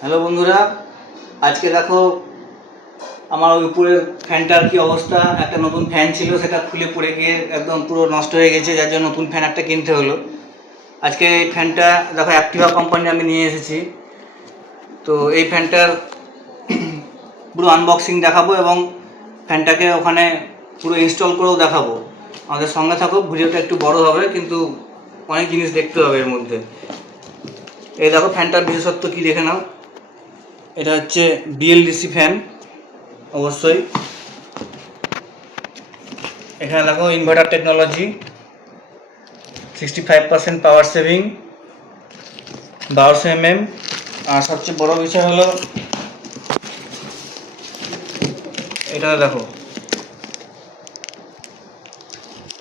Hello বন্ধুরা, আজকে দেখো আমার ওই উপরের ফ্যানটার কি অবস্থা। একটা নতুন ফ্যান ছিল, সেটা খুলে পড়ে গিয়ে একদম পুরো নষ্ট হয়ে গেছে, যার জন্য নতুন ফ্যান একটা কিনতে হলো। আজকে এই ফ্যানটা দেখো অ্যাক্টিভা কোম্পানি আমি নিয়ে এসেছি। তো এই ফ্যানটার পুরো আনবক্সিং দেখাবো এবং ফ্যানটাকে ওখানে পুরো ইনস্টল করেও দেখাবো। আমাদের সঙ্গে থাকো, ভিডিওটা একটু বড় হবে কিন্তু অনেক জিনিস দেখতে হবে এর মধ্যে। এই দেখো ফ্যানটার বিশেষত্ব কি দেখে নাও। এটা হচ্ছে বিএলডিসি ফ্যান, অবশ্যই। এখানে দেখো inverter technology, 65% power saving, 1200 mm। আর সবচেয়ে বড় বিষয় হলো এটা দেখো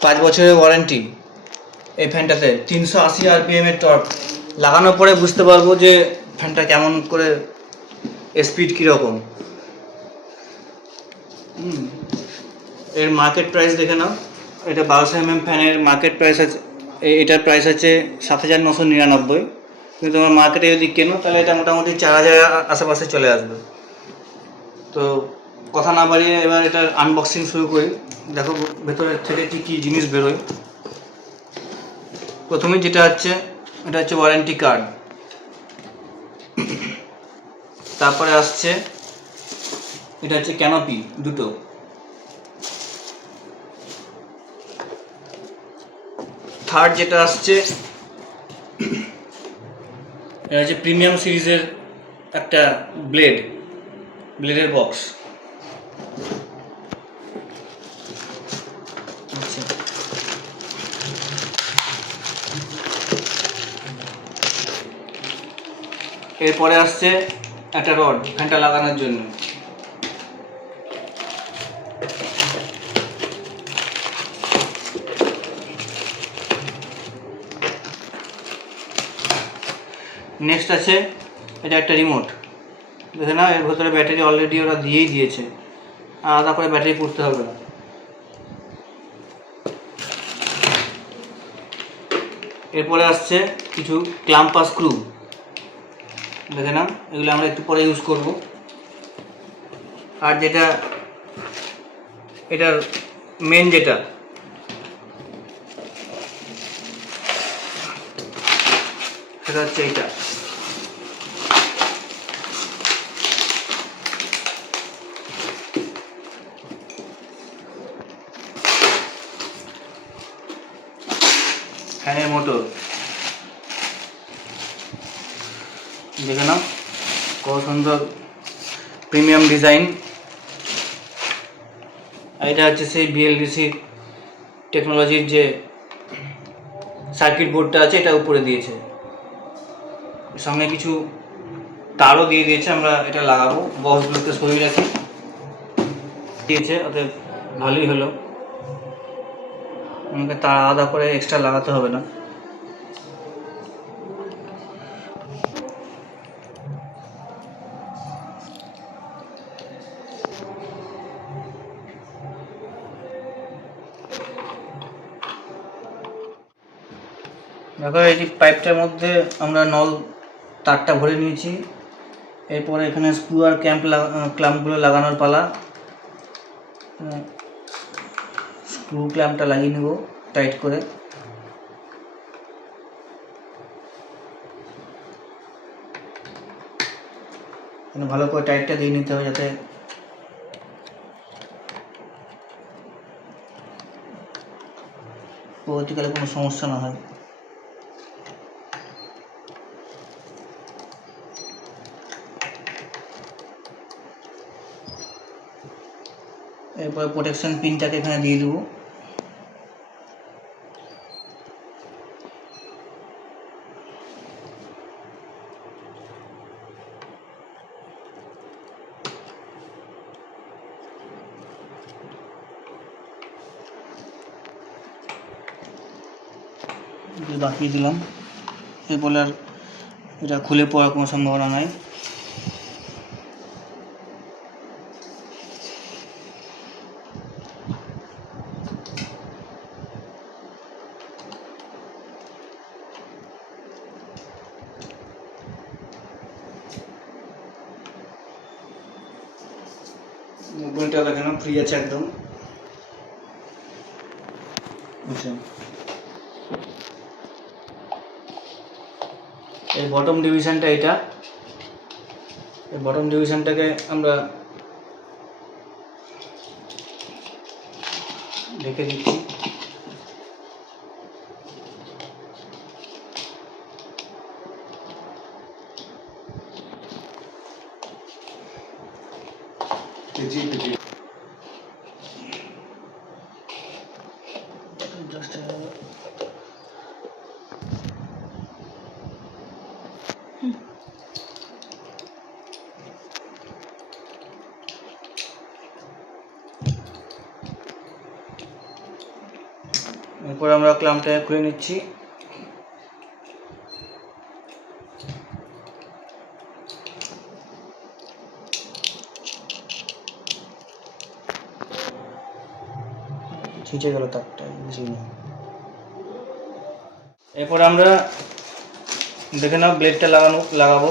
5 বছরের ওয়ারেন্টি এই ফ্যানটাতে। 380 RPM-এর টর্ক। লাগানোর পরে বুঝতে পারবো যে ফ্যানটা কেমন করে, স্পিড কীরকম। এর মার্কেট প্রাইস দেখে নাও। এটা 1200 mm ফ্যানের মার্কেট প্রাইস আছে, এটার প্রাইস আছে 7999। কিন্তু তোমার মার্কেটে যদি কেনো তাহলে এটা মোটামুটি 4000 আশেপাশে চলে আসবে। তো কথা না বাড়িয়ে এবার এটার আনবক্সিং শুরু করি। দেখো ভেতরের থেকে কী কী জিনিস বেরোয়। প্রথমেই যেটা হচ্ছে, এটা হচ্ছে ওয়ারেন্টি কার্ড। তারপরে আসছে এটা হচ্ছে ক্যানোপি দুটো। থার্ড যেটা আসছে, এটা হচ্ছে প্রিমিয়াম সিরিজের একটা ব্লেডের বক্স। আচ্ছা, এরপরে আসছে একটা রড ফ্যানটা লাগানোর জন্য। নেক্সট আছে এটা একটা রিমোট। দেখে না, এর ভেতরে ব্যাটারি অলরেডি ওরা দিয়েই দিয়েছে, আলাদা করে ব্যাটারি পুড়তে হবে না। এরপরে আসছে কিছু ক্লাম্প আর স্ক্রু। দেখে নাও, এগুলো আমরা একটু পরে ইউজ করব। আর যেটা এটার মেন যেটা, সেটা হচ্ছে এইটা। ফ্যানের মোটর দেখে নাও, কত সুন্দর প্রিমিয়াম ডিজাইন। আর এটা হচ্ছে সেই বিএলডিসি টেকনোলজির যে সার্কিট বোর্ডটা আছে, এটা উপরে দিয়েছে। সঙ্গে কিছু তারও দিয়ে দিয়েছে, আমরা এটা লাগাবো, বক্সগুলোতে সরিয়ে রাখি দিয়েছে, অতএব ভালোই হলো। আমাকে তার আলাদা করে এক্সট্রা লাগাতে হবে না। দেখো এই যে পাইপটার মধ্যে আমরা তারটা ভরে নিয়েছি। এরপরে এখানে স্ক্রু আর ক্ল্যাম্পগুলো লাগানোর পালা। স্ক্রু ক্ল্যাম্পটা লাগিয়ে নেব টাইট করে। ভালো করে টাইটটা দিয়ে নিতে হবে যাতে পরবর্তীকালে কোনো সমস্যা না হয়। এরপরে প্রোটেকশন পিনটাকে এখানে দিয়ে দেবো। বাকিয়ে দিলাম। এরপরে আর এটা খুলে পড়ার কোনো সম্ভাবনা নাই। মুভমেন্টটা দেখে না, ফ্রি আছে একদম। আচ্ছা, এই বটম ডিভিশনটা, এটা এই বটম ডিভিশনটাকে আমরা রেখে দিচ্ছি। এরপর আমরা ক্লাম্পটা খুলে নিচ্ছি। ছিঁচে গেল তারটা, বেশি নেই। এরপর আমরা দেখে নাও ব্লেডটা লাগাবো।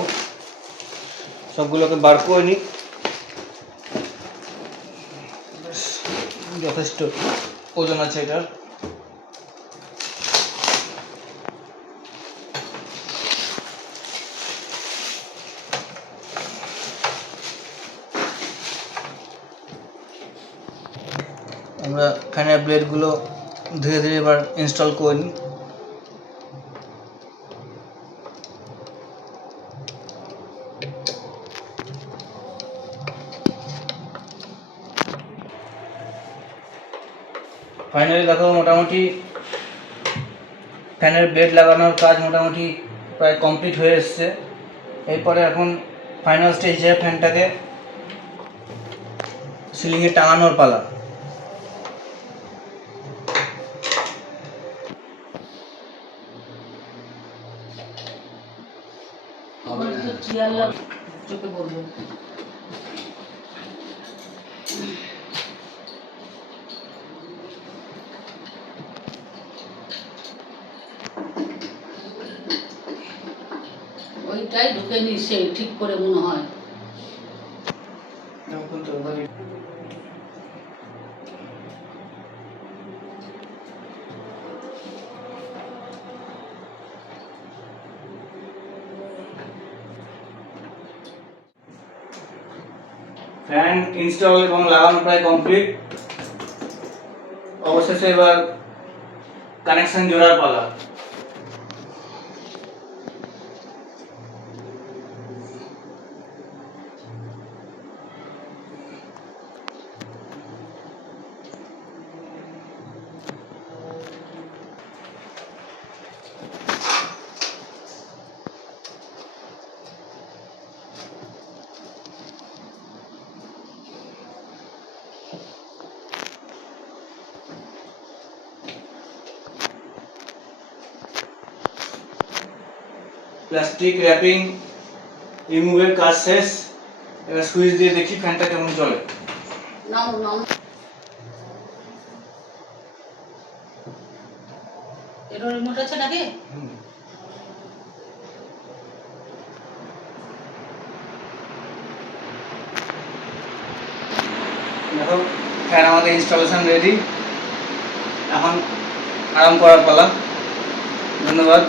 সবগুলোকে বার করে নিই। যথেষ্ট ওজন আছে এটার। আমরা ফ্যানের ব্লেডগুলো ধীরে ধীরে এবার ইনস্টল করে নিই। ফাইনালি দেখো মোটামুটি ফ্যানের ব্লেড লাগানোর কাজ মোটামুটি প্রায় কমপ্লিট হয়ে এসছে। এরপরে এখন ফাইনাল স্টেজ হিসেবে ফ্যানটাকে সিলিংয়ে টাঙানোর পালা। ওইটাই ঢুকে নিচ্ছে ঠিক করে মনে হয়। ফ্যান ইনস্টল এবং লাগানো প্রায় কমপ্লিট। অবশেষে এবার কানেকশন জোড়ার পালা। প্লাস্টিক র্যাপিং রিমুভের কাজ শেষ। এবার সুইচ দিয়ে দেখি ফ্যানটা কেমন চলে। নাও নাও, এর রিমোট আছে নাকি? দেখো ফ্যান আমাদের ইনস্টলেশন রেডি। এখন আরাম করার পালা। ধন্যবাদ।